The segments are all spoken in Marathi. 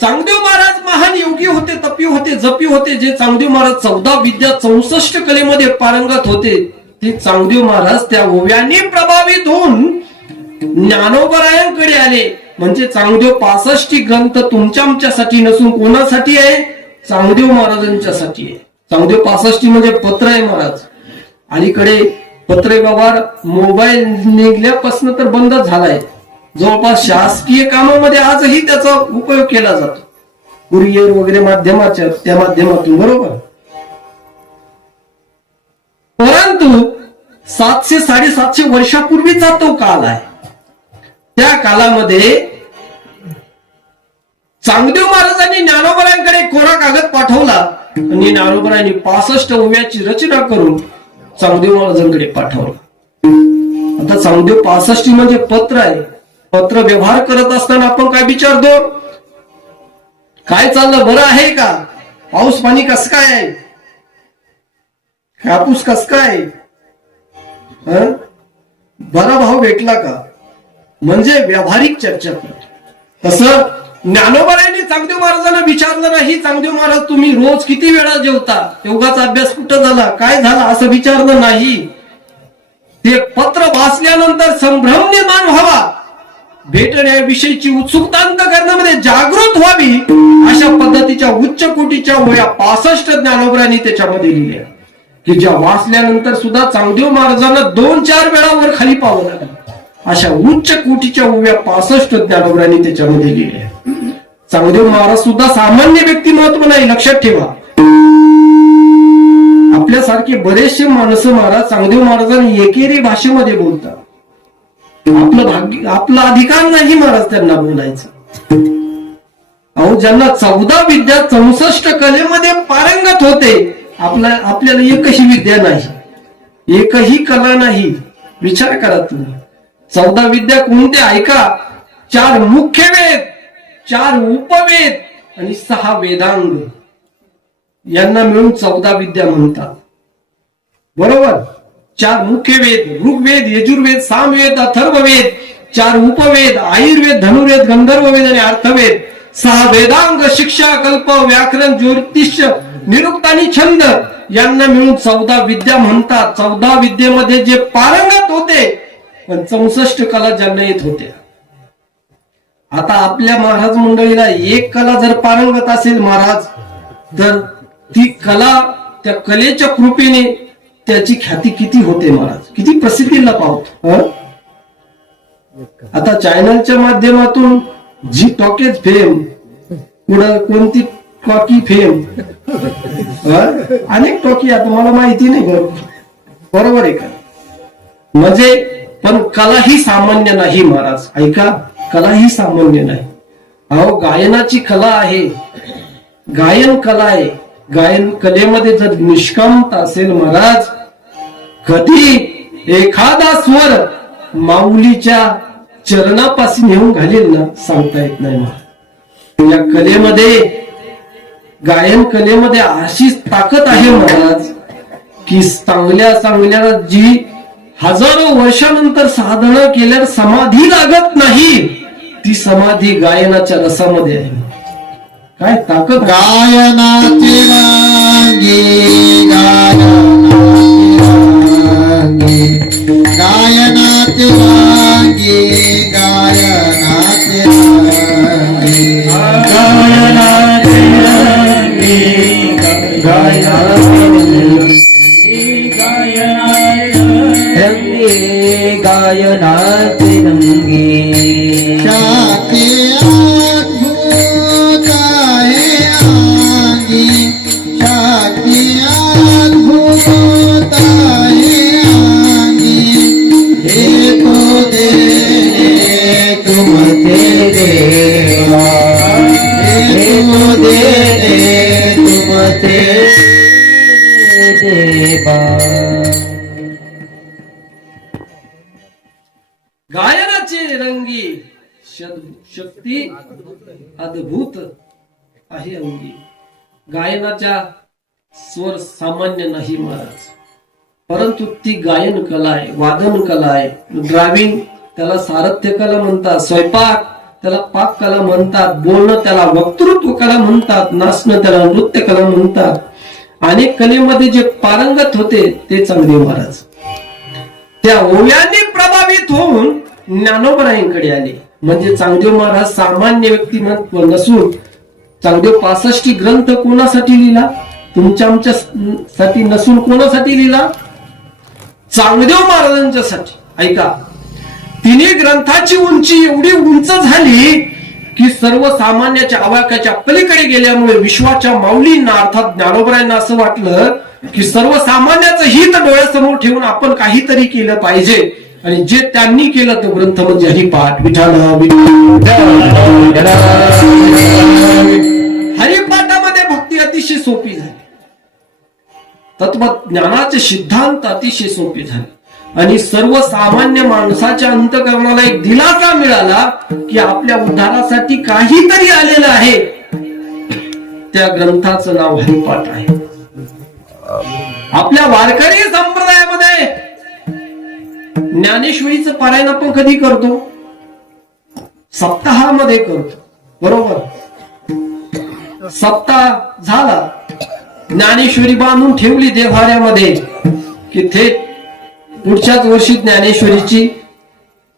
चांगदेव महाराज महान योगी होते, तपी होते, जपी होते. जे चांगदेव महाराज 14 विद्या 64 कलेमध्ये पारंगत होते, ते चांगदेव महाराज त्या ओव्याने प्रभावित होऊन ज्ञानोबरायांकडे आले. म्हणजे चांगदेव 65 ग्रंथ तुमच्या आमच्यासाठी नसून कोणासाठी आहे? चांगदेव महाराजांच्यासाठी आहे. चांगदेव 65 म्हणजे पत्र आहे महाराज. अलीकडे पत्र व्यवहार मोबाईल निघल्यापासून तर बंदच झालाय. जवळपास शासकीय कामामध्ये आजही त्याचा उपयोग केला जातो, कुरिअर वगैरे माध्यमाच्या त्या माध्यमातून, बरोबर. परंतु 700-750 वर्षापूर्वीचा तो काल आहे. त्या काळामध्ये चांगदेव महाराजांनी ज्ञानोबरांकडे कोरा कागद पाठवला आणि ज्ञानोबरांनी 65 ओव्याची रचना करून चांगदेव महाराजांकडे पाठवला. आता चांगदेव 65 म्हणजे पत्र आहे. पत्र व्यवहार करत असताना आपण काय विचारतो? काय चाललं, बरं आहे का? पाऊस पाणी कसं काय आहे? कापूस कसं काय? बरा भाव भेटला का? म्हणजे व्यावहारिक चर्चा करतो. तसं ज्ञानोबरांनी चांगदेव महाराजांना विचारलं नाही, चांगदेव महाराज तुम्ही रोज किती वेळा जेवता, योगाचा अभ्यास कुठं झाला, काय झाला, असं विचारलं नाही. ते पत्र वाचल्यानंतर संभ्रम निर्माण व्हावा, भेटण्याविषयीची उत्सुकता अंतःकरणामध्ये जागृत व्हावी, अशा पद्धतीच्या उच्च कोटीच्या ओव्या 65 ज्ञानोबरांनी त्याच्यामध्ये लिहिल्या, की ज्या वाचल्यानंतर सुद्धा चांगदेव महाराजांना 2-4 वेळा वर खाली पाहावं लागलं. अशा उच्च कोटीच्या ओव्या 65 ज्ञानोबरांनी त्याच्यामध्ये लिहिल्या. चांगदेव महाराज सुद्धा सामान्य व्यक्तिमत्व नाही, लक्षात ठेवा. आपल्यासारखे बरेचसे माणसं महाराज चांगदेव महाराजांनी एकेरी भाषेमध्ये बोलतात. आपलं भाग्य, आपला अधिकार नाही महाराज त्यांना बोलायचं. अहो, ज्यांना 14 विद्या 64 कलेमध्ये पारंगत होते, आपल्याला एकही विद्या नाही, एकही कला नाही. विचार करा तुम्ही. 14 विद्या कोणत्या? ऐका. 4 मुख्य वेद, 4 उपवेद आणि 6 वेदांग, यांना मिळून 14 विद्या म्हणतात, बरोबर. 4 मुख्य वेद, ऋग्वेद, यजुर्वेद, सामवेद, अथर्ववेद, 4 उपवेद, आयुर्वेद, धनुर्वेद, गंधर्ववेद आणि अर्थवेद, 6 वेदांग, शिक्षा, कल्प, व्याकरण, ज्योतिष, निरुक्त आणि छंद, यांना मिळून 14 विद्या म्हणतात. 14 विद्येमध्ये जे पारंगत होते, पण 64 कला ज्यांना येत होत्या. आता आपल्या महाराज मंडळीला एक कला जर पारंगत असेल महाराज, तर ती कला, त्या कलेच्या कृपेने त्याची ख्याती किती होते महाराज, किती प्रसिद्धीला पावतो. आता चॅनलच्या माध्यमातून जी टॉकीज फेम, कोणती टॉकी फेम, अनेक टॉकी, आता मला माहिती नाही, बरोबर आहे का? म्हणजे पण कला ही सामान्य नाही महाराज. ऐका, कला ही सामान्य नाही. अहो, गायनाची कला आहे, गायन कला आहे. गायन कलेमध्ये जर निष्कामता असेल महाराज, कधी एखादा स्वर माऊलीच्या चरणापासून येऊन घालेल ना, सांगता येत नाही महाराज. या कलेमध्ये, गायन कलेमध्ये अशीच ताकद आहे महाराज, की चांगल्या चांगल्या जी हजारो वर्षानंतर साधना केल्यावर समाधी लागत नाही, ती समाधी गायनाच्या रसामध्ये आहे. काय ताकद! गायनाचे वांगे, गायनाचे वांगे, गायनाचे वांगे, गायनाचे वांगे, गायनाचे रंगे, शाखे अद्भुत आहे आंगी, शाखे अद्भुत आहे आंगी, हे तो दे तुम तेरे देवा, हे तो दे तुम तेरे देवा. गायनाचे रंगी, शक्ती अद्भुत आहे अंगी. गायनाच्या स्वर सामान्य नाही महाराज, परंतु ती गायन कला आहे, वादन कला आहे. ड्रायव्हिंग त्याला सारथ्य कला म्हणतात, स्वयंपाक त्याला पाक कला म्हणतात, बोलणं त्याला वक्तृत्व कला म्हणतात, नाचणं त्याला नृत्य कला म्हणतात. अनेक कलेमध्ये जे पारंगत होते ते चांगदेव महाराज त्या ओव्यांनी प्रभावित होऊन ज्ञानोबरायांकडे आले. म्हणजे चांगदेव महाराज सामान्य व्यक्तिमत्व नसून चांगदेव 65 ग्रंथ कोणासाठी लिहिला? तुमच्या आमच्यासाठी नसून कोणासाठी लिहिला? चांगदेव महाराजांच्यासाठी. ऐका, तिन्ही ग्रंथाची उंची एवढी उंच झाली की सर्वसामान्याच्या आवाक्याच्या पलीकडे गेल्यामुळे विश्वाच्या माऊलींना अर्थात ज्ञानोबरायांना असं वाटलं की सर्वसामान्याचं हित डोळ्यासमोर ठेवून आपण काहीतरी केलं पाहिजे. आणि जे त्यांनी केलं तो ग्रंथ म्हणजे हरिपाठ. हरिपाठामध्ये भक्ती अतिशय सोपी झाली, तत्वज्ञानाचे सिद्धांत अतिशय सोपे झाले आणि सर्वसामान्य माणसाच्या अंतःकरणाला एक दिलासा मिळाला की आपल्या उद्धारासाठी काहीतरी आलेलं आहे. त्या ग्रंथाचं नाव हरिपाठ आहे. आपल्या वारकरी संप्रदायामध्ये ज्ञानेश्वरीचं पारायण आपण कधी करतो? सप्ताहामध्ये करतो, बरोबर. सप्ताह झाला, ज्ञानेश्वरी बांधून ठेवली देव्हाऱ्यामध्ये की थेट पुढच्याच वर्षी ज्ञानेश्वरीची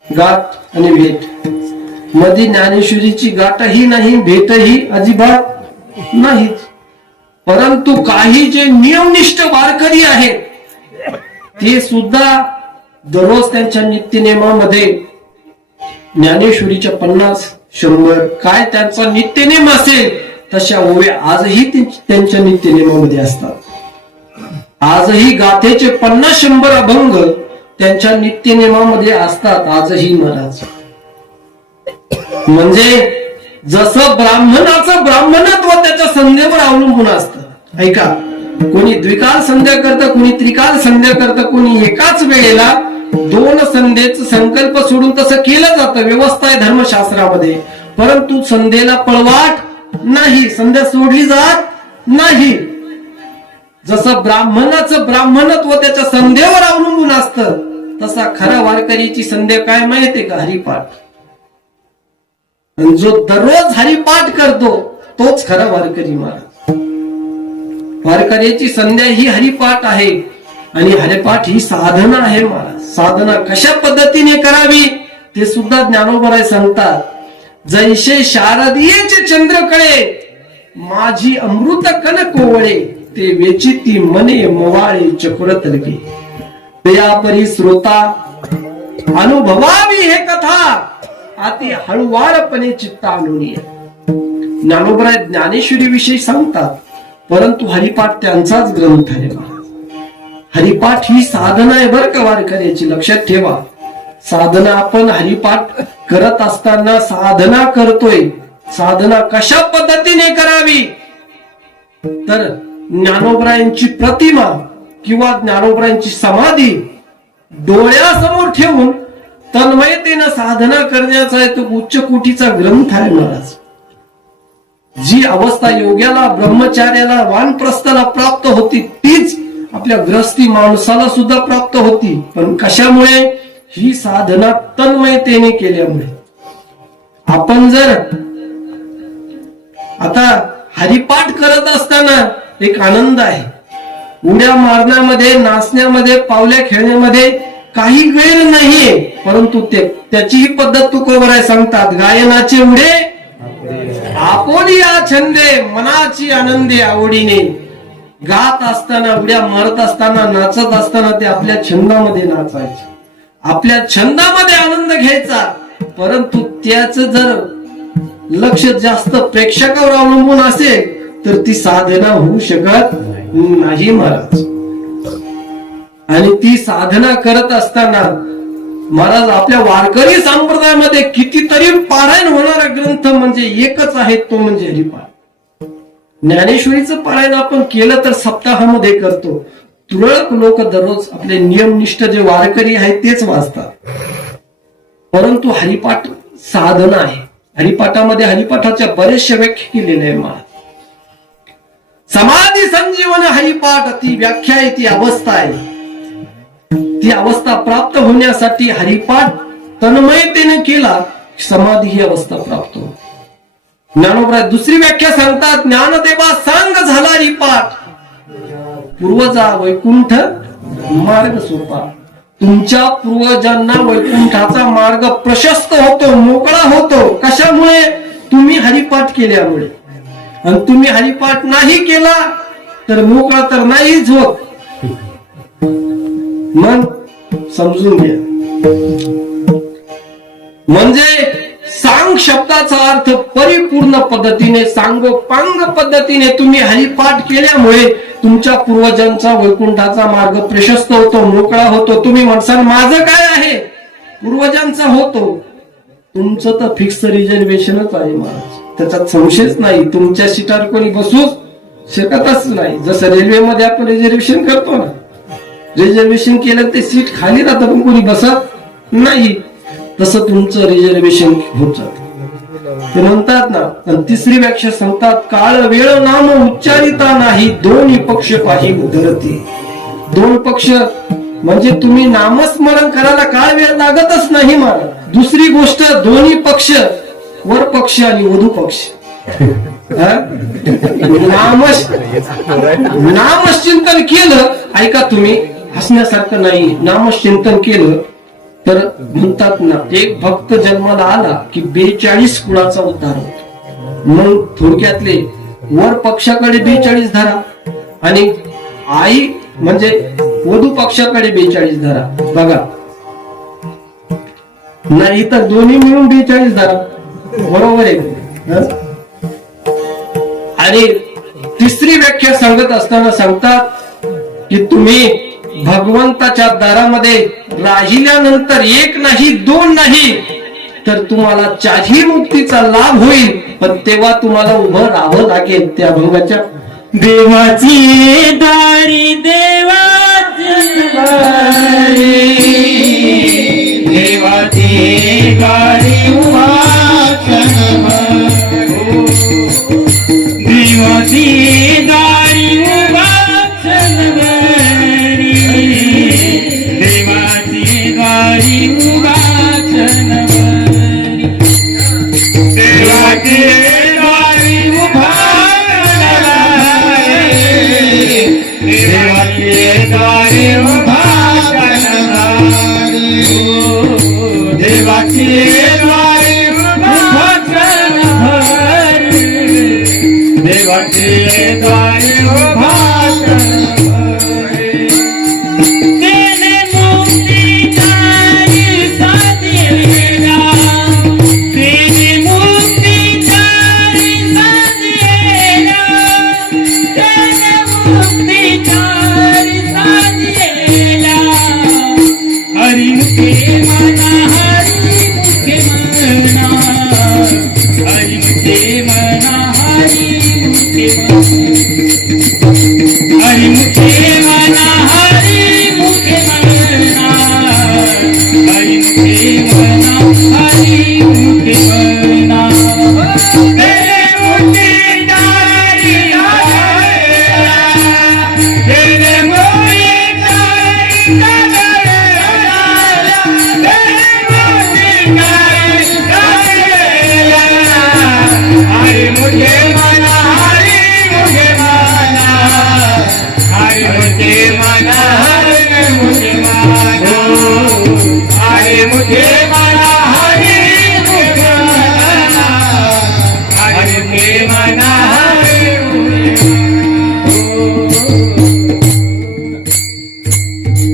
गाठ आणि भेट. मध्ये ज्ञानेश्वरीची गाठही नाही, भेटही अजिबात नाही. परंतु काही जे नियमनिष्ठ वारकरी आहेत ते सुद्धा दररोज त्यांच्या नित्यनेमामध्ये ज्ञानेश्वरीच्या 50-100 काय त्यांचा नित्यनेम असेल तशा ओव्या आजही त्यांच्या नित्यनेमामध्ये असतात. आजही गाथेचे 50-100 अभंग त्यांच्या नित्यनेमामध्ये असतात आजही महाराज. म्हणजे जसं ब्राह्मणाचं ब्राह्मणत्व त्याच्या संध्येवर अवलंबून असतं. ऐका, कोणी द्विकाल संध्या करतं, कोणी त्रिकाल संध्या करतं, कोणी एकाच वेळेला 2 संध्येचं संकल्प सोडून तसं केलं जातं. व्यवस्था आहे धर्मशास्त्रामध्ये. परंतु संध्येला पळवाट नाही, संध्या सोडली जात नाही. जसं ब्राह्मणाचं ब्राह्मणत्व त्याच्या संध्येवर अवलंबून असतं तसा खऱ्या वारकरीची संध्या काय माहितीये का? हरिपाठ. जो दररोज हरिपाठ करतो तोच खरा वारकरी महाराज. वारकऱ्याची संध्या ही हरिपाठ आहे आणि हरिपाठ ही साधना आहे महाराज. साधना कशा पद्धतीने करावी ते सुद्धा ज्ञानोबराय सांगतात. जैसे शारदीयेचे चंद्रकळे माझी अमृत कण कोवळे ते वेचिती मने मवाळे चक्र तलके दयापरी श्रोता अनुभवावी हे कथा अति हळुवारपणे चित्ता आणून. ज्ञानोबराय ज्ञानेश्वरी विषयी सांगतात, परंतु हरिपाठ त्यांचाच ग्रंथ आहे. हरिपाठ ही साधना आहे बरं का वारकऱ्याची, लक्षात ठेवा. साधना आपण हरिपाठ करत असताना साधना करतोय. साधना कशा पद्धतीने करावी तर ज्ञानोबरायांची प्रतिमा किंवा ज्ञानोबरायांची समाधी डोळ्यासमोर ठेवून तन्मयतेनं साधना करण्याचा आहे तो उच्च कोटीचा ग्रंथ आहे महाराज. जी अवस्था योग्याला, ब्रह्मचार्याला, वानप्रस्थाला प्राप्त होती तीच आपल्या ग्रस्ती माणसाला सुद्धा प्राप्त होती. पण कशामुळे? ही साधना तन्मयतेने केल्यामुळे. आपण जर आता हरिपाठ करत असताना एक आनंद आहे. उड्या मारण्यामध्ये, नाचण्यामध्ये, पावल्या खेळण्यामध्ये काही वेळ नाहीये. परंतु त्याचीही पद्धत तुकोबराय सांगतात. गायनाचे उडे आपोलिया छंदे मनाची आनंदी आवडीने. गात असताना, उड्या मारत असताना, नाचत असताना ते आपल्या छंदामध्ये नाचायचे, आपल्या छंदामध्ये आनंद घ्यायचा. परंतु त्याच जर लक्ष जास्त प्रेक्षकावर अवलंबून असेल तर ती साधना होऊ शकत नाही महाराज. आणि ती साधना करत असताना महाराज आपल्या वारकरी संप्रदायामध्ये कितीतरी पारायण होणारा ग्रंथ म्हणजे एकच आहे, तो म्हणजे हरिपाठ. ज्ञानेश्वरीचं पारायण आपण केलं तर सप्ताहामध्ये करतो. तुरळक लोक दररोज आपले नियमनिष्ठ जे वारकरी आहेत तेच वाचतात. परंतु हरिपाठ साधना आहे. हरिपाठामध्ये हरिपाठाच्या बरेचशा व्याख्या केलेल्या आहे महाराज. समाधी संजीवन हरिपाठ ती व्याख्या आहे, ती अवस्था आहे. ती अवस्था प्राप्त होण्यासाठी हरिपाठ तन्मयतेने केला समाधी ही अवस्था प्राप्त होते. ज्ञानोबा दुसरी व्याख्या सांगतात, ज्ञानदेवा सांग झाला पाठ, पूर्वजा वैकुंठ मार्ग सोपा. तुमच्या पूर्वजांना वैकुंठाचा मार्ग प्रशस्त होतो, मोकळा होतो. कशामुळे? तुम्ही हरिपाठ केल्यामुळे. आणि तुम्ही हरिपाठ नाही केला तर मोकळा तर नाहीच होत. मन समजून घ्या. म्हणजे सांग शब्दाचा अर्थ परिपूर्ण पद्धतीने, सांगोपांग पद्धतीने तुम्ही हरिपाठ केल्यामुळे तुमच्या पूर्वजांचा वैकुंठाचा मार्ग प्रशस्त होतो, मोकळा होतो. तुम्ही म्हणसाल माझं काय आहे, पूर्वजांचा होतो. तुमचं तर फिक्स रिझर्वेशनच आहे महाराज, त्याच्यात संशयच नाही. तुमच्या सीटावर कोणी बसूच शकतच नाही. जसं रेल्वेमध्ये आपण रिझर्वेशन करतो ना, रिझर्वेशन केलं ते सीट खाली राहतं पण कोणी बसत नाही, तसं तुमचं रिझर्वेशन होत जात. ते म्हणतात ना. आणि तिसरी व्याख्या सांगतात, काळ वेळ नाम उच्चारिता नाही, दोन्ही पक्ष पाही उधरते. दोन पक्ष म्हणजे तुम्ही नामस्मरण करायला काळ वेळ लागतच नाही महाराज. दुसरी गोष्ट, दोन्ही पक्ष, वर पक्ष आणि वधू पक्ष, नामचिंतन केलं, ऐका तुम्ही, हसण्यासारखं नाही, नामचिंतन केलं तर म्हणतात ना, एक भक्त जन्माला आला की 42 कुळाचा उद्धार होतो. मग थोडक्यातले वर पक्षाकडे 42 धरा आणि आई म्हणजे वधू पक्षाकडे 42 धरा. बघा, नाही तर दोन्ही मिळून 42 धरा, बरोबर आहे. आणि तिसरी व्याख्या सांगत असताना सांगतात की तुम्ही भगवंताच्या दारामध्ये राहिल्यानंतर एक नाही, दोन नाही, तर तुम्हाला चारही मुक्तीचा लाभ होईल. पण तेव्हा तुम्हाला उभं राहावं लागेल त्या अभंगाच्या. देवाची दारी देवाची दारी उभा देवाची दारी उभा देवाची दारी उभा देवाची दारी उभा देवाची दारी उभा देवाची दारी उभा देवाची दारी उभा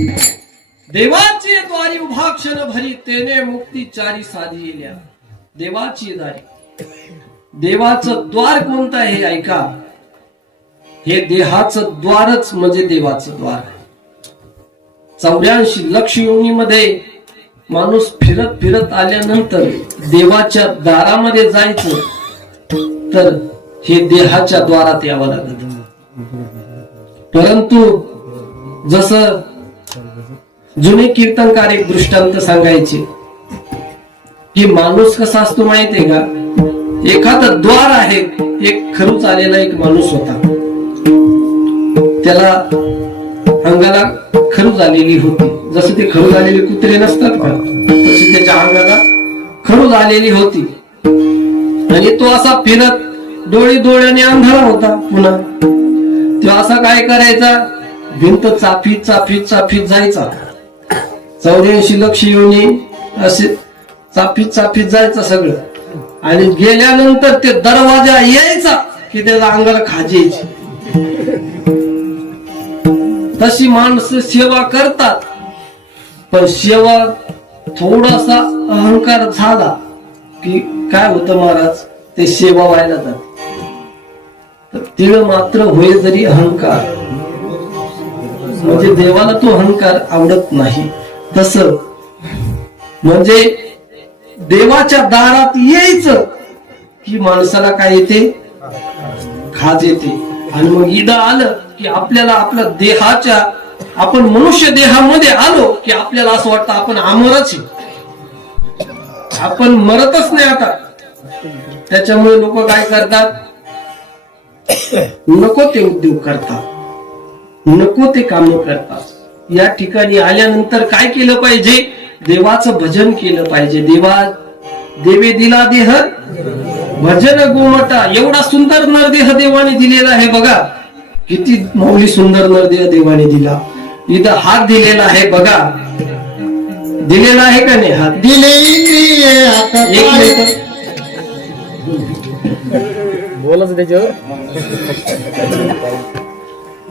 देवाची द्वारी उभा क्षण भरी, तेने मुक्ती चारी साधिल्या. देवाची दारी, देवाचं द्वार कोणतं आहे ऐका. हे देहाचं द्वारच म्हणजे देवाचं द्वार आहे. 84 लक्ष योनीमध्ये माणूस फिरत फिरत आल्यानंतर देवाच्या दारामध्ये जायचं तर हे देहाच्या द्वारात यावं लागत. परंतु जसं जुने कीर्तनकार एक दृष्टांत सांगायचे की माणूस कसा असतो माहितीये का. एखादं द्वार आहे, एक खरूच आलेला एक माणूस होता, त्याला अंगाला खरूच आलेली होती. जसे ते खरूच आलेले कुत्रे नसतात का, तशी त्याच्या अंगाला खरूज आलेली होती आणि तो असा फिरत डोळ्याने अंधारा होता. पुन्हा तो असा काय करायचा, भिंत चाफीत चाफीत चाफीत जायचा. 84 लक्ष येऊन असे चाफीत चाफीत जायचं सगळं. आणि गेल्यानंतर ते दरवाजा यायचा की त्याला अंगाला खाज यायची. तशी माणसं सेवा करतात, पण सेवा थोडासा अहंकार झाला की काय होतं महाराज, ते सेवा व्हायला जाते. तिळ मात्र होय जरी अहंकार, म्हणजे देवाला तो अहंकार आवडत नाही. तस म्हणजे देवाच्या दारात यायचं की माणसाला काय येते, खाज येते. आणि मग इथं आलं की आपल्याला आपल्या देहाच्या, आपण मनुष्य देहामध्ये आलो की आपल्याला असं वाटतं आपण अमरच आहे, आपण मरतच नाही आता. त्याच्यामुळे लोक काय करतात, नको ते उद्योग करतात, नको ते काम करतात. या ठिकाणी आल्यानंतर काय केलं पाहिजे, देवाचं भजन केलं पाहिजे. देवे दिला देह भजन गोमटा. एवढा सुंदर नरदेह देवाने दिलेला आहे बघा, किती मौली सुंदर नरदेह देवाने दिला. इथं हात दिलेला आहे बघा, दिलेला आहे का नाही हात, एक मिनिट बोलाच त्याच्यावर.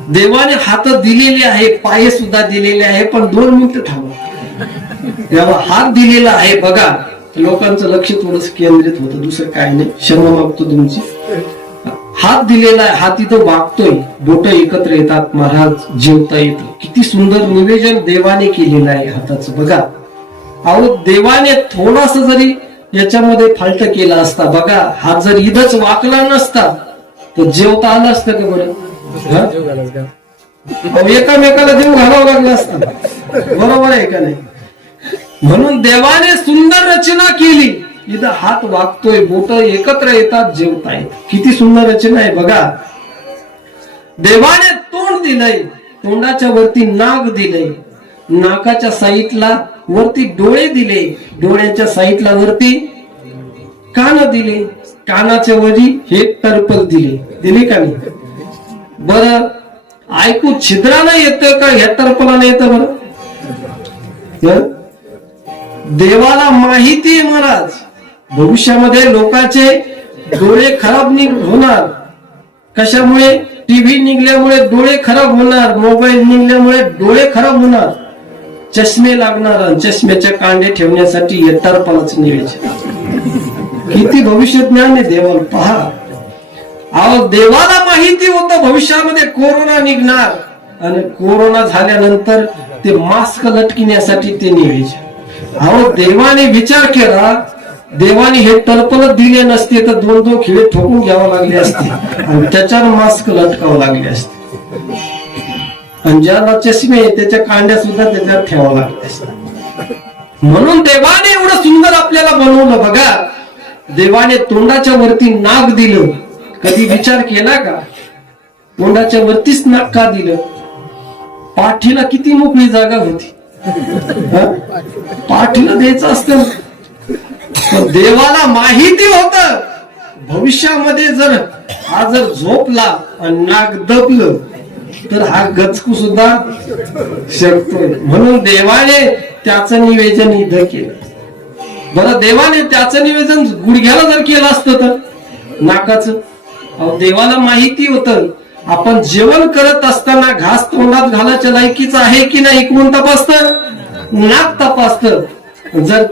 देवाने हात दिलेले आहे, पाय सुद्धा दिलेले आहे, पण 2 मिनिटं थांबा. जेव्हा हात दिलेला आहे बघा, लोकांचं लक्ष थोडस केंद्रित होतं, दुसरं काय नाही, क्षमा मागतो तुमची. हात दिलेला आहे, हात इथं वागतोय, बोट एकत्र येतात, महाराज जेवता येतं. किती सुंदर निवेदन देवाने केलेलं आहे हाताचं बघा. अहो देवाने थोडासा जरी याच्यामध्ये फाल्ट केला असता बघा, हात जर इथंच वाकला नसता तर जेवता आलं असतं का बरं? एकामेकाला देव घालावं लागलं असतं, बरोबर आहे का नाही? म्हणून देवाने सुंदर रचना केली, इथं हात वागतोय, बोट एकत्र येतात, जेवताय. किती सुंदर रचना आहे बघा. देवाने तोंड दिलंय, तोंडाच्या वरती नाक दिलंय, नाकाच्या साईडला वरती डोळे दिले, डोळ्याच्या साईडला वरती कान दिले, कानाच्या वरी हे टर्पल दिले का नाही? बरं ऐकू छिद्रानं येतं का ह्या टर्पलानं येतं बरं? देवाला माहिती आहे महाराज, भविष्यामध्ये लोकांचे डोळे खराब होणार. कशामुळे? टीव्ही निघल्यामुळे डोळे खराब होणार, मोबाईल निघल्यामुळे डोळे खराब होणार, चष्मे लागणार. चष्म्याच्या कांडे ठेवण्यासाठी टर्पलाचं नियोजन. किती भविष्य ज्ञान आहे देवाला पहा. अहो देवाला माहिती होतं भविष्यामध्ये कोरोना निघणार, आणि कोरोना झाल्यानंतर ते मास्क लटकिण्यासाठी ते नियोजन. अहो देवाने विचार केला, देवाने हे टर्पल दिले नसते तर 2-2 खिळे ठोकून घ्यावं लागले असते आणि त्याच्यावर मास्क लटकावं लागले असते. आणि ज्याला चष्मे त्याच्या कांड्या सुद्धा त्याच्यावर ठेवावं लागले असते. म्हणून देवाने एवढं सुंदर आपल्याला बनवलं बघा. देवाने तोंडाच्या वरती नाक दिलं, कधी विचार केला का? तोंडाच्या वरतीच नाक का दिलं? पाठीला किती मोकळी जागा होती, पाठीला द्यायचं असतं. पण देवाला माहिती होत भविष्यामध्ये जर हा जर झोपला आणि नाक दबलं तर हा गचकू सुद्धा शकतोय. म्हणून देवाने त्याचं निवेदन इथं केलं. बरं देवाने त्याचं निवेदन गुडघ्याला जर केलं असतं तर नाकाचं, देवाला माहिती होतं आपण जेवण करत असताना घास तोंडात घालायच्या लायकीचं आहे की नाही कोण तपासतं? नाक तपासतं. जर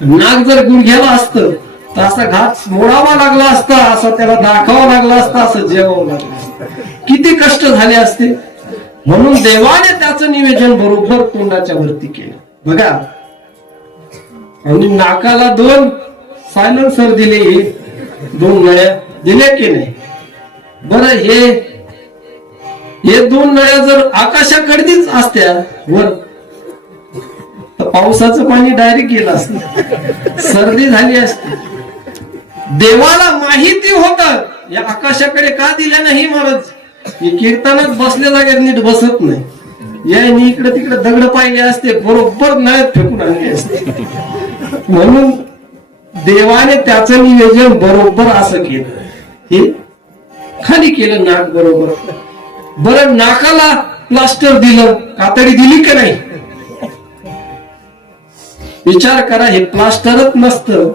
नाक जर गुडघ्याला असतं तर असा घास मोडावा लागला असता, असं त्याला दाखवावं लागला असता, असं जेवावं लागलं असतं, किती कष्ट झाले असते. म्हणून देवाने त्याचं निवेदन बरोबर तोंडाच्या वरती केलं बघा. आणि नाकाला 2 सायलेन्सर दिले, 2 नळ्या दिल्या की नाही? बरं हे 2 नळ्या जर आकाशाकडीच असत्या वर तर पावसाचं पाणी डायरेक्ट गेलं असतं, सर्दी झाली असती. देवाला माहिती होत या आकाशाकडे का दिल्या नाही महाराज? हे कीर्तनात बसल्या जागेत नीट बसत नाही, याने इकडे तिकडे दगड पाहिले असते, बरोबर नळ्यात फेकून आणले असते. म्हणून देवाने त्याचं नियोजन बरोबर असं केलं. हे खाली केलं नाक बरोबर. बरं नाकाला प्लास्टर दिलं, कातडी दिली का नाही? विचार करा, हे प्लास्टरच नसतं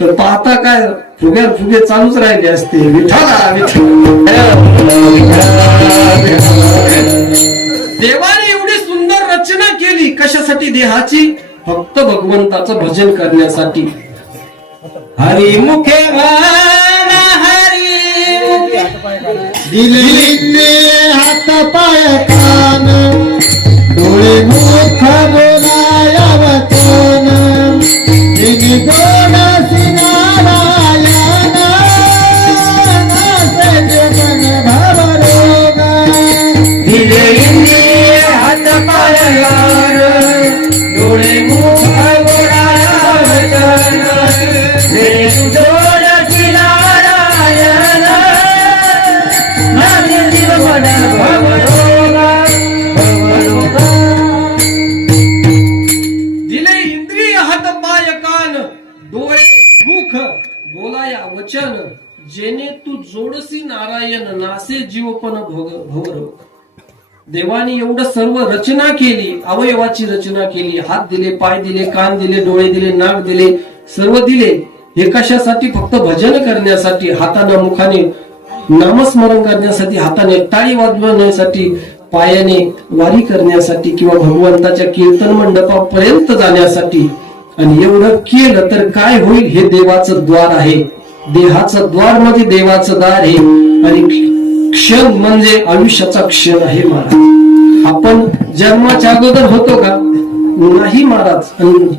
तर पाहता काय फुगे चालूच राहिले असते. विठ्ठला देवाने एवढी सुंदर रचना केली कशासाठी? देहाची, फक्त भगवंताचं भजन करण्यासाठी. हरी मुखे म्हणा हरी दिले हात पाय कान डोळे मुख बोलाया वचन तिने गोड नारायण नासे जगन भवरोग दिले हात पाय कान डोळे मुख बोलाया वचन दिले इंद्रिय हात पाय कान डोळे मुख बोलाया वचन जेणे तू जोडसी नारायण नासे जीवपण भवरोग. देवाने एवढं सर्व रचना केली, अवयवाची रचना केली. हात दिले, पाय दिले, कान दिले, डोळे दिले, नाक दिले, सर्व दिले. हे कशासाठी? फक्त भजन करण्यासाठी. हाताने मुखाने नामस्मरण करण्यासाठी, हाताने टाळी वाजवण्यासाठी, पायाने वारी करण्यासाठी किंवा भगवंताच्या कीर्तन मंडपापर्यंत जाण्यासाठी. आणि एवढं केलं तर काय होईल? हे देवाचं द्वार आहे. देहाचं द्वार म्हणजे देवाचं दार आहे. आणि क्षण म्हणजे आयुष्याचा क्षण आहे महाराज. आपण जन्माच्या अगोदर होतो का? नाही महाराज.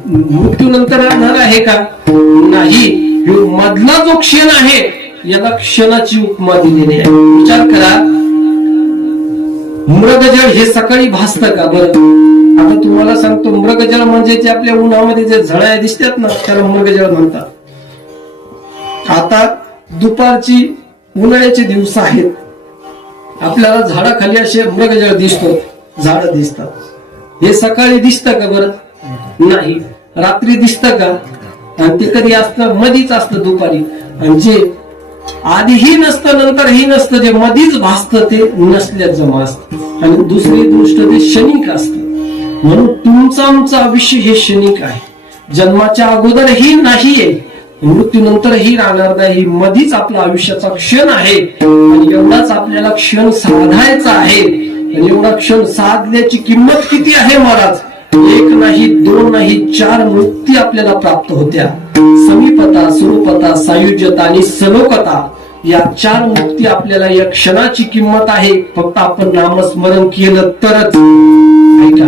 मृत्यूनंतर राहणार आहे का? नाही. मधला जो क्षण आहे याला क्षणाची उपमा दिलेली आहे. विचार करा, मृगजळ हे सकाळी भासतं का? बरं आता तुम्हाला सांगतो, मृगजळ म्हणजे जे आपल्या उन्हामध्ये जे झळ्या दिसतात ना त्याला मृगजळ म्हणतात. आता दुपारची उन्हाळ्याचे दिवस आहेत, आपल्याला झाडाखाली असे मृगजळ दिसतो, झाड दिसतात. हे सकाळी दिसतं का? बरं नाही. रात्री दिसतं का? आणि ते कधी असतं? मधीच असतं दुपारी. आणि जे आधीही नसतं नंतरही नसतं, जे मधीच भासतं ते नसल्याचं जमा असतं. आणि दुसरी दृष्ट ते क्षणिक असतं. म्हणून तुमचं आमचं आयुष्य हे क्षणिक आहे. जन्माच्या अगोदरही नाहीये, मृत्यूनंतरही राहणार नाही. मधीच आपला आयुष्याचा क्षण आहे. आणि एवढाच आपल्याला क्षण साधायचा आहे. आणि एवढा क्षण साधल्याची किंमत किती आहे महाराज? एक नाही, दोन नाही, 4 मुक्ती आपल्याला प्राप्त होत्या. समीपता, स्वरूपता, सायुज्यता आणि सलोकता या 4 मुक्ती आपल्याला या क्षणाची किंमत आहे. फक्त आपण नामस्मरण केलं तरच. ऐका,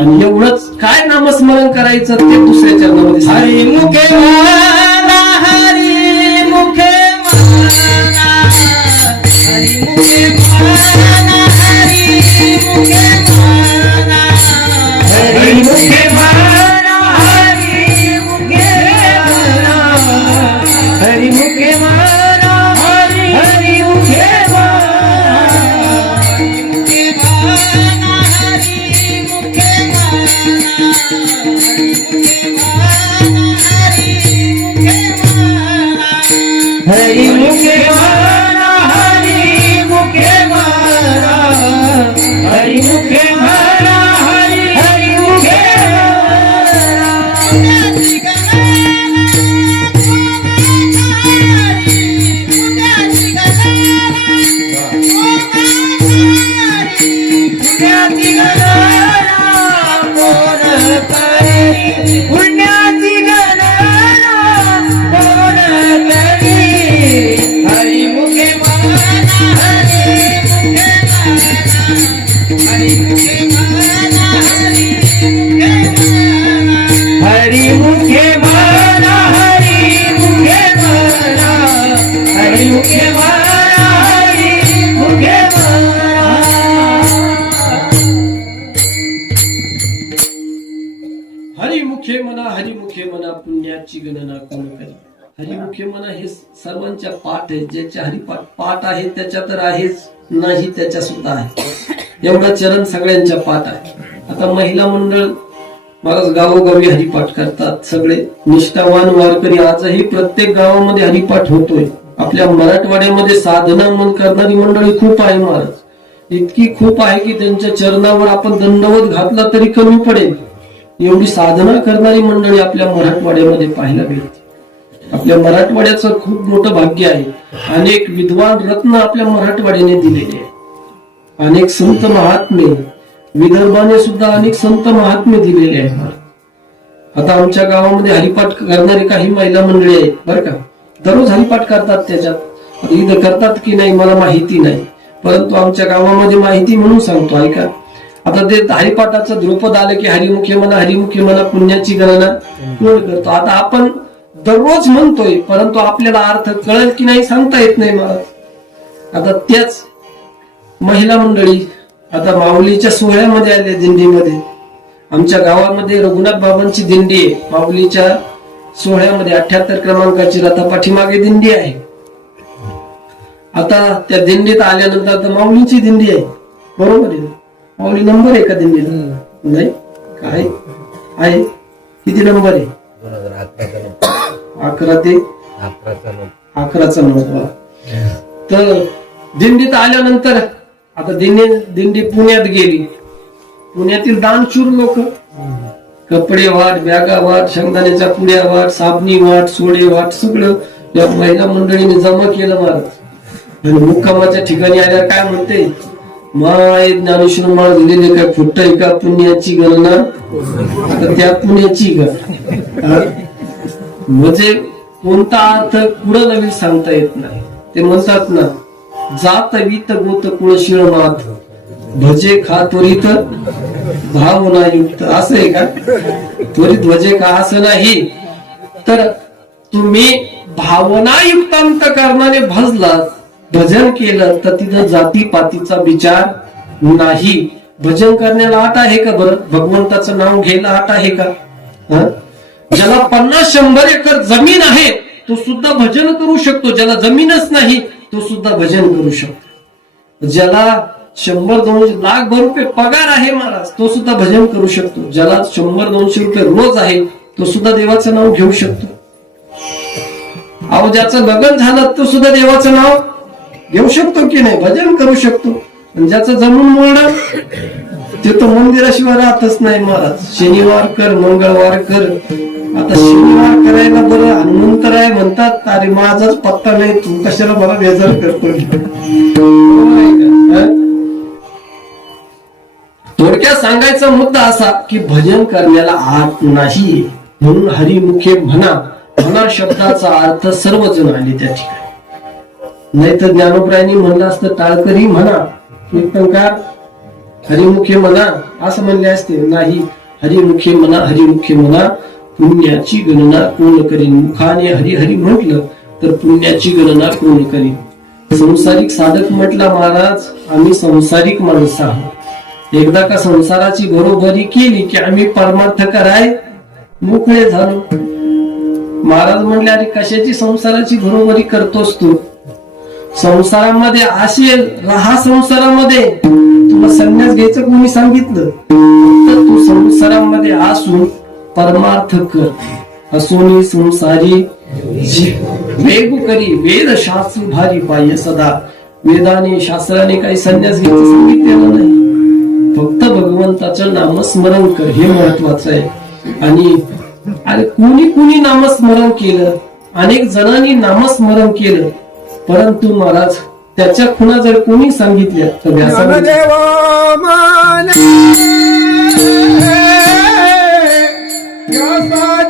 आणि एवढंच काय नामस्मरण करायचं ते दुसऱ्या चरणामध्ये. हरी मुखे म्हणा हरी मुखे म्हणा हरी मुखे म्हणा हरी मुखे म्हणा हरी मुखे म्हणा हरी मुखे म्हणा हरी मुखे म्हणा हरी मुखे म्हणा हरी मुखे म्हणा हरी मुखे हरी मुखे म्हणा हरी मुखे म्हणा हरी मुखे म्हणा हरी मुखे पुण्याची गणना कोण करी हरी मुखे म्हणा हरी मुखे म्हणा हरी मुखे म्हणा हरी मुखे म्हणा हरी मुखे म्हणा हरी मुखे म्हणा हरिमुखे म्हणा, हरिमुखे म्हणा, पुण्याची गणना कोण करी. हरिमुखे म्हणा हे सर्वांच्या पाठ आहे. ज्याच्या हरिपाठ पाठ आहे त्याच्या तर आहेच, नाही त्याच्या सुद्धा आहे. एवढा चरण सगळ्यांच्या पाठ आहे. आता महिला मंडळ महाराज गावोगावी हरिपाठ करतात. सगळे निष्ठावान वारकरी आजही प्रत्येक गावामध्ये हरिपाठ होतोय. आपल्या मराठवाड्यामध्ये साधना मन करणारी मंडळी खूप आहे महाराज. इतकी खूप आहे की त्यांच्या चरणावर आपण दंडवत घातला तरी कमी पडेल. एवढी साधना करणारी मंडळी आपल्या मराठवाड्यामध्ये पाहायला मिळते. आपल्या मराठवाड्याचं खूप मोठं भाग्य आहे. अनेक विद्वान रत्न आपल्या मराठवाड्याने दिलेले आहे. अनेक संत महात्मे, विदर्भाने सुद्धा अनेक संत महात्मे दिलेले आहेत. आता आमच्या गावामध्ये हरिपाठ करणारी काही महिला मंडळी आहेत बरं का. दररोज हरिपाठ करतात. त्याच्यात इथं करतात की नाही मला माहिती नाही, परंतु आमच्या गावामध्ये माहिती म्हणून सांगतो ऐका. आता ते हरिपाठाचं द्रुपद आलं की हरिमुखे म्हणा पुण्याची गणना कोण करतो. आता आपण दररोज म्हणतोय, परंतु आपल्याला अर्थ कळेल की नाही सांगता येत नाही मला. आता त्याच महिला मंडळी आता माऊलीच्या सोहळ्यामध्ये आले. दिंडीमध्ये आमच्या गावामध्ये रघुनाथ बाबांची दिंडी आहे. माऊलीच्या सोहळ्यामध्ये 78 क्रमांकाची रथा पाठीमागे दिंडी आहे. आता त्या दिंडीत आल्यानंतर आता माऊलीची दिंडी आहे बरोबर आहे. माऊली नंबर आहे का दिंडीला? नाही काय आहे किती नंबर आहे? 11 ते 11चा नंबर. तर दिंडीत आल्यानंतर आता दिंडी पुण्यात गेली. पुण्यातील दानशूर लोक कपडे वाट, बॅगा वाट, शेंगदाण्याच्या पुड्या वाट, साबणी वाट, सोडे वाट सगळं या महिला मंडळीने जमा केलं महाराज. आणि मुक्कामाच्या ठिकाणी आल्या काय म्हणते, माय ज्ञानेश्वर महाराज दिलेले काय फुट्ट आहे का पुण्याची गणना? आता त्या पुण्याची का म्हणजे कोणता अर्थ पुढं नवीन सांगता येत नाही. ते म्हणतात ना, जात वीत गोत कुळशीळ मात भजे खा त्वरित भावना युक्त. असं आहे का? त्वरित भजे खा असं नाही. तर तुम्ही भावनायुक्त अंतःकरणाने भजलात, भजन केलं तर तिथं जातीपातीचा विचार नाही. भजन करण्याला आट आहे का बरं? भगवंताचं नाव घ्यायला आट आहे का? ज्याला 50-100 एकर जमीन आहे तो सुद्धा भजन करू शकतो. ज्याला जमीनच नाही तो सुद्धा भजन करू शकतो. ज्याला 100-200 लाख रुपये पगार आहे महाराज तो सुद्धा भजन करू शकतो. ज्याला 100-200 रुपये रोज आहे तो सुद्धा देवाचं नाव घेऊ शकतो. अहो ज्याचं लग्न झालं तो सुद्धा देवाचं नाव घेऊ शकतो की नाही? भजन करू शकतो. आणि ज्याचं जमून मोडलं ते तो मंदिराशिवाय राहतच नाही महाराज. शनिवार कर, मंगळवार कर. आता शनिवार करायला बरं हनुमंतराय म्हणतात, अरे माझाच पत्ता नाही, तू कशाला मला बेजार करतो? थोडक्यात सांगायचा मुद्दा असा की भजन करण्याला आत नाही. म्हणून हरिमुखे म्हणा शब्दाचा अर्थ सर्वजण आले त्या ठिकाणी. नाही तर ज्ञानोबरायांनी म्हणलं असतं टाळकरी म्हणा, कीर्तनकार हरिमुखे म्हणा असं म्हणले असते. नाही, हरिमुखे म्हणा पुण्याची गणना कोण करीन. मुखाने हरी हरी म्हटलं तर पुण्याची गणना कोण करीन. संसारिक साधक म्हटला महाराज आम्ही संसारिक माणसं आहोत. एकदा का संसाराची बरोबरी केली की आम्ही परमार्थ कराय मोकळे झालो. महाराज म्हणले अरे कशाची संसाराची बरोबरी करतोस तू? संसारामध्ये असेल राहा संसारामध्ये. तुला संन्यास घ्यायचं कोणी सांगितलं? तर तू संसारामध्ये असून परमार्थ कर. असोनी संसारी वेगू करी वेद शास्त्र भारी पाय सदा. वेदाने शास्त्राने काही संन्यास घ्यायचं सांगितलेलं नाही. फक्त भगवंताचं नामस्मरण कर हे महत्वाचं आहे. आणि अरे कुणी नामस्मरण केलं, अनेक जणांनी नामस्मरण केलं, परंतु महाराज त्याच्या खुणा जर कोणी सांगितल्या तर व्यासाने Mama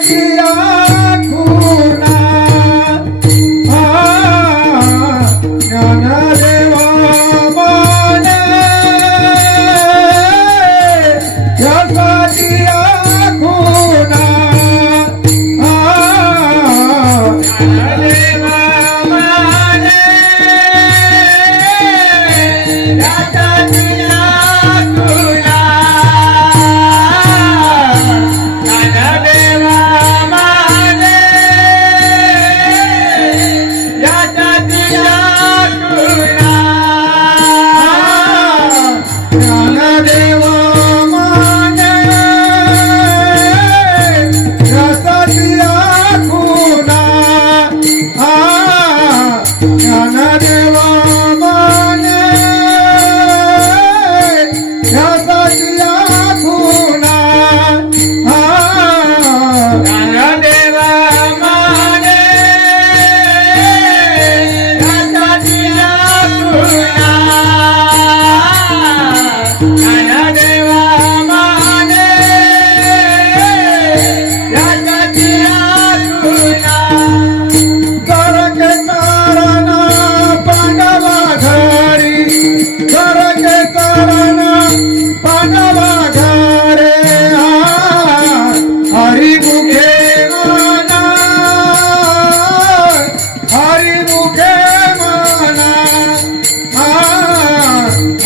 मुखे म्हणा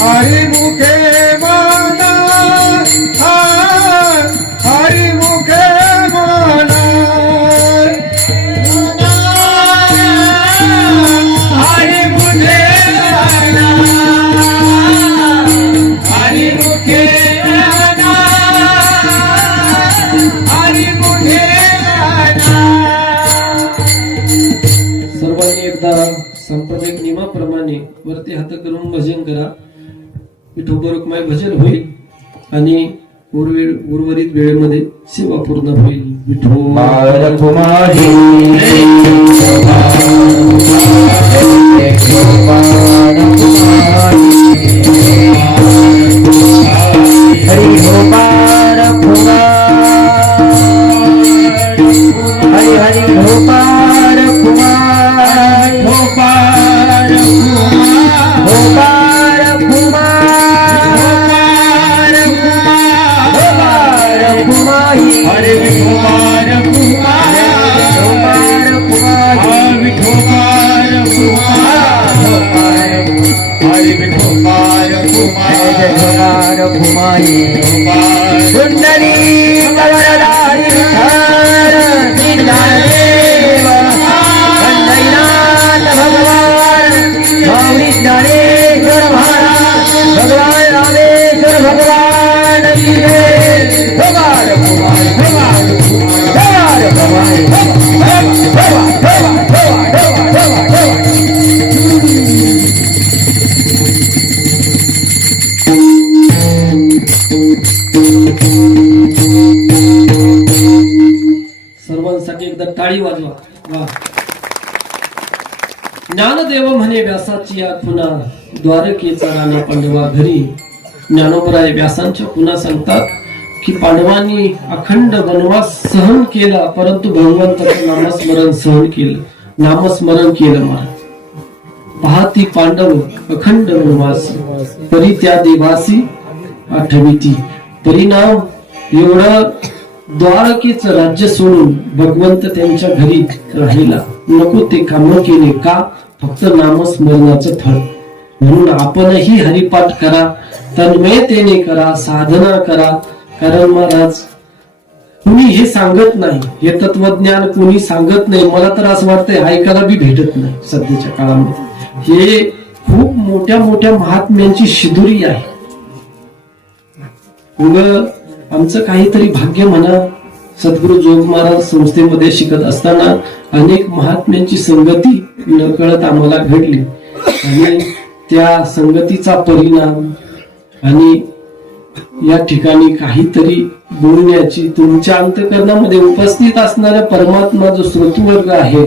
हरी मुखे म्हणा हरी मुखे म्हणा हरी मुखे म्हणा हरी मुखे म्हणा हरी मुखे म्हणा. सर्वांनी एकदा सांप्रदायिक नियमाप्रमाणे वरती हात करून भजन करा. विठोबा रुक्माई भजन होईल आणि उर्वरित वेळेमध्ये सेवा पूर्ण होईल. विठोबा रघुमाई हरि गोपाल हरि हरि गोपाल कुमार गोपाल गोपाल कुमार गोपाल कुमारी हरे गोपाल कुमार गोपाल कुमारी गोपाल कुमार हरे गोपाल कुमार कुमारी सुंदरी कवरदारी ज्ञानदेव कंदैनाथ भगवान स्वामी ज्ञानेश्वर महाराज भगवान रामेश्वर भगवान की जय. भगवान कुमार भगवान कुमार भगवान सर्वांसाठी एकदा टाळी वाजवा. वा. ज्ञानदेव म्हणे व्यासाची या खुना द्वारकेचा राणा पांडवा घरी. ज्ञानोबराय व्यासांच्या खुना सांगतात की पांडवांनी अखंड वनवास सहन केला परंतु भगवंताचं नामस्मरण सहन केलं, नामस्मरण केलं. महाराज पाहती पांडव अखंड वनवास तरी त्या देवासी आठविती. परिणाम एवढं द्वारकेचं राज्य सोडून भगवंत त्यांच्या घरी राहिला. नको ते काम केले का? फक्त नामस्मरणाचं फळ. म्हणून आपणही हरिपाठ करा, तन्मयतेने करा, साधना करा. कारण महाराज कुणी हे सांगत नाही, हे तत्वज्ञान कोणी सांगत नाही. मला तर असं वाटतंय ऐकायला बी भेटत नाही सध्याच्या काळामध्ये. हे खूप मोठ्या मोठ्या महात्म्यांची शिदुरी आहे. उग आमचं काहीतरी भाग्य म्हणा. सद्गुरु जोग महाराज संस्थेमध्ये शिकत असताना अनेक महात्म्यांची संगती नकळत आम्हाला घडली आणि त्या संगतीचा परिणाम आणि या ठिकाणी काहीतरी बोलण्याची तुमच्या अंतःकरणामध्ये उपस्थित असणाऱ्या परमात्मा जो श्रोतृवर्ग आहे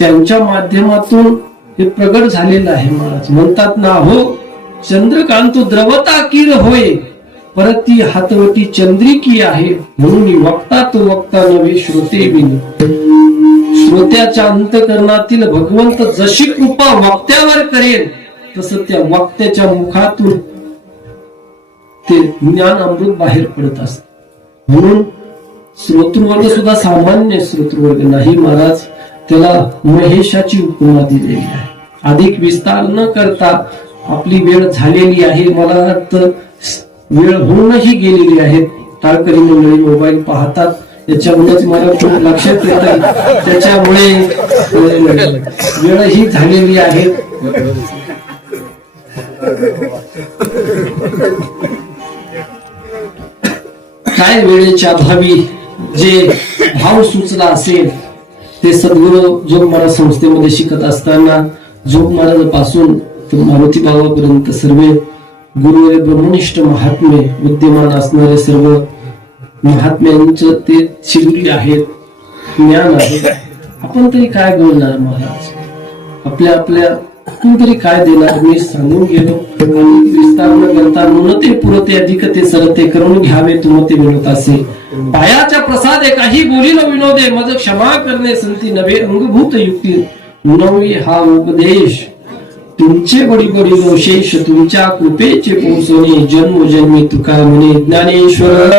त्यांच्या माध्यमातून हे प्रगट झालेलं आहे. महाराज म्हणतात ना, हो चंद्रकांत द्रवता किर होय परत ती हातवटी चंद्रिकी आहे. म्हणून वक्ता तो वक्ता नव्हे श्रोते बिन. श्रोत्याच्या अंतःकरणातील भगवंत जशी कृपा वक्त्यावर करेल तसं त्या वक्त्याच्या मुखातून ते ज्ञान अमृत बाहेर पडत असत. म्हणून श्रोतृवर्ग सुद्धा सामान्य श्रोतृवर्ग नाही महाराज. त्याला महेशाची उपमा दिलेली आहे. अधिक विस्तार न करता आपली वेळ झालेली आहे. मला वाटतं वेळ होऊनही गेलेली आहे. टाळकरी मंडळी मोबाईल पाहतात याच्यामुळेच मला खूप लक्षात येतं. त्याच्यामुळे वेळही झालेली आहे. काय वेळेच्या अभावी जे भाव सुचला असेल ते सद्गुरु जोग महाराज संस्थेमध्ये शिकत असताना जोग महाराज पासून मारुती बाबापर्यंत सर्व गुरु ब्रह्मनिष्ठ महात्मे विद्यमान असणारे सर्व महात्म्यांचं ते शिदुरी आहेत, ज्ञान आहे. आपण तरी काय बोलणार महाराज? आपल्या कोणतरी काय देणार? मी सांगून गेलो आणि विस्तार न करता नुनते पुरते अधिक ते सरते करून घ्यावे तुमते मिळत असे. पायाच्या प्रसादे काही बोलिलो विनोदे मज क्षमा करणे संती नवे अंगभूत युक्ती नवी हा उपदेश. तुमचे बडी बडी दोषेश तुमच्या कृपेचे पोचवणे जन्मोजन्मी तुका म्हणे ज्ञानेश्वर